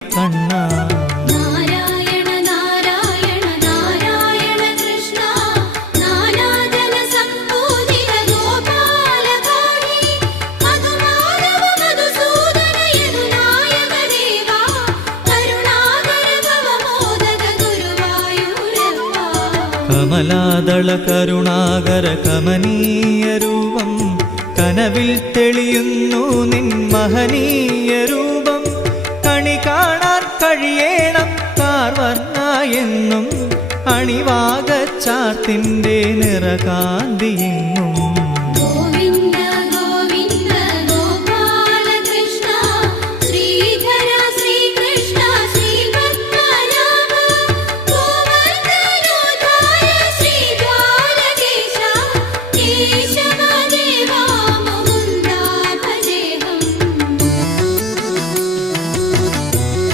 കണ്ണ നാരായണ നാരായണ നാരായണ കൃഷ്ണ നാനാജന സംപൂജിത ഗോപാല പാഹി മധുമാധവ മധുസൂദന യദുനായക ദേവാ കരുണാകര ഭവമോദക ഗുരുവായൂരപ്പ. കമലാദള കരുണാകര കമനീയ രൂപം കനവിൽ തെളിയുന്നു നിൻ മഹനീയ രൂപം. കണി കാണാൻ കഴിയേണം കാർവർണ്ണ എന്നും അണിവാകച്ചാർത്തിൻ്റെ നിറകാന്തിയെങ്ങും.